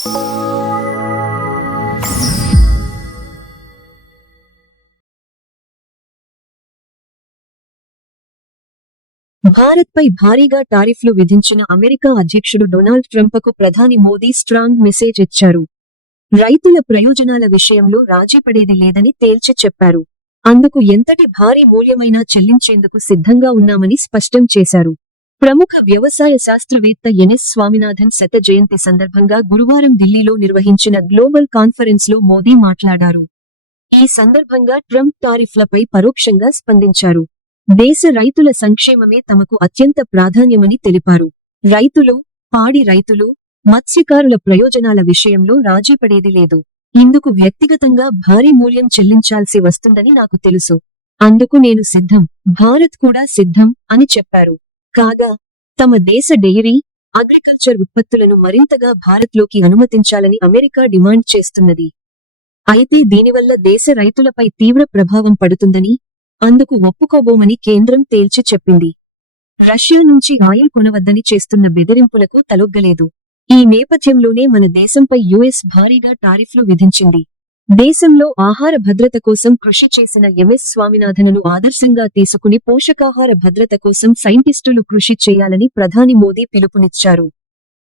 భారత్పై భారీగా టారిఫ్లు విధించిన అమెరికా అధ్యక్షుడు డొనాల్డ్ ట్రంప్కు ప్రధాని మోదీ స్ట్రాంగ్ మెసేజ్ ఇచ్చారు. రైతుల ప్రయోజనాల విషయంలో రాజీపడేది లేదని తేల్చి చెప్పారు. అందుకు ఎంతటి భారీ మూల్యమైనా చెల్లించేందుకు సిద్ధంగా ఉన్నామని స్పష్టం చేశారు. ప్రముఖ వ్యవసాయ శాస్త్రవేత్త ఎన్ఎస్ స్వామినాథన్ శత జయంతి సందర్భంగా గురువారం ఢిల్లీలో నిర్వహించిన గ్లోబల్ కాన్ఫరెన్స్లో మోదీ మాట్లాడారు. ఈ సందర్భంగా ట్రంప్ టారిఫ్లపై పరోక్షంగా స్పందించారు. దేశ రైతుల సంక్షేమమే తమకు అత్యంత ప్రాధాన్యమని తెలిపారు. రైతులు, పాడి రైతులు, మత్స్యకారుల ప్రయోజనాల విషయంలో రాజీపడేది లేదు. ఇందుకు వ్యక్తిగతంగా భారీ మూల్యం చెల్లించాల్సి వస్తుందని నాకు తెలుసు. అందుకు నేను సిద్ధం, భారత్ కూడా సిద్ధం అని చెప్పారు. కాగా, తమ దేశ డెయిరీ, అగ్రికల్చర్ ఉత్పత్తులను మరింతగా భారత్లోకి అనుమతించాలని అమెరికా డిమాండ్ చేస్తున్నది. అయితే దీనివల్ల దేశ రైతులపై తీవ్ర ప్రభావం పడుతుందని, అందుకు ఒప్పుకోబోమని కేంద్రం తేల్చి చెప్పింది. రష్యా నుంచి ఆయిల్ కొనవద్దని చేస్తున్న బెదిరింపులకు తలొగ్గలేదు. ఈ నేపథ్యంలోనే మన దేశంపై యుఎస్ భారీగా టారిఫ్లు విధించింది. దేశంలో ఆహార భద్రత కోసం కృషి చేసిన ఎంఎస్ స్వామినాథన్ను ఆదర్శంగా తీసుకుని పోషకాహార భద్రత కోసం సైంటిస్టులు కృషి చేయాలని ప్రధాని మోదీ పిలుపునిచ్చారు.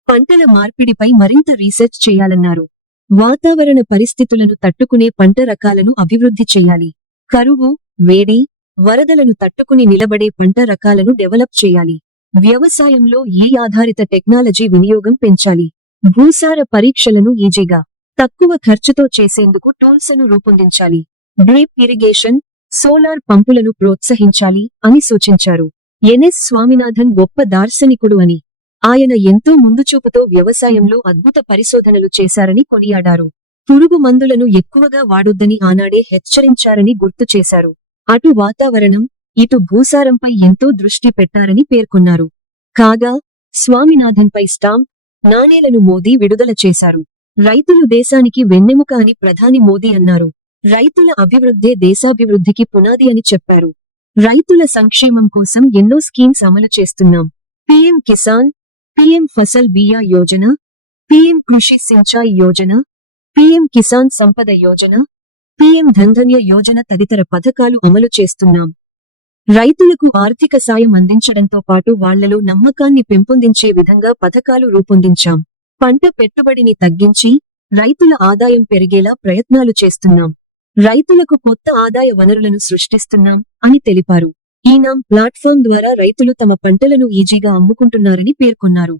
పంటల మార్పిడిపై మరింత రీసెర్చ్ చేయాలన్నారు. వాతావరణ పరిస్థితులను తట్టుకునే పంట రకాలను అభివృద్ధి చేయాలి. కరువు, వేడి, వరదలను తట్టుకుని నిలబడే పంట రకాలను డెవలప్ చేయాలి. వ్యవసాయంలో ఈ ఆధారిత టెక్నాలజీ వినియోగం పెంచాలి. భూసార పరీక్షలను ఈజీగా, తక్కువ ఖర్చుతో చేసేందుకు టూల్స్ను రూపొందించాలి. డ్రిప్ ఇరిగేషన్, సోలార్ పంపులను ప్రోత్సహించాలి అని సూచించారు. ఎన్ఎస్ స్వామినాథన్ గొప్ప దార్శనికుడు అని, ఆయన ఎంతో ముందుచూపుతో వ్యవసాయంలో అద్భుత పరిశోధనలు చేశారని కొనియాడారు. పురుగు మందులను ఎక్కువగా వాడొద్దని ఆనాడే హెచ్చరించారని గుర్తు చేశారు. అటు వాతావరణం, ఇటు భూసారంపై ఎంతో దృష్టి పెట్టారని పేర్కొన్నారు. కాగా, స్వామినాథన్పై స్టాంప్, నాణేలను మోదీ విడుదల చేశారు. రైతులు దేశానికి వెన్నెముక అని ప్రధాని మోదీ అన్నారు. రైతుల అభివృద్ధే దేశాభివృద్ధికి పునాది అని చెప్పారు. రైతుల సంక్షేమం కోసం ఎన్నో స్కీమ్స్ అమలు చేస్తున్నాం. పీఎం కిసాన్, పీఎం ఫసల్ బీమా యోజన, పీఎం కృషి సించాయి యోజన, పీఎం కిసాన్ సంపద యోజన, పీఎం ధన్ధన్య యోజన తదితర పథకాలు అమలు చేస్తున్నాం. రైతులకు ఆర్థిక సాయం అందించడంతో పాటు వాళ్లలో నమ్మకాన్ని పెంపొందించే విధంగా పథకాలు రూపొందించాం. పంట పెట్టుబడిని తగ్గించి, రైతుల ఆదాయం పెరిగేలా ప్రయత్నాలు చేస్తున్నాం. రైతులకు కొత్త ఆదాయ వనరులను సృష్టిస్తున్నాం అని తెలిపారు. ఈ నామ్ ప్లాట్ఫామ్ ద్వారా రైతులు తమ పంటలను ఈజీగా అమ్ముకుంటున్నారని పేర్కొన్నారు.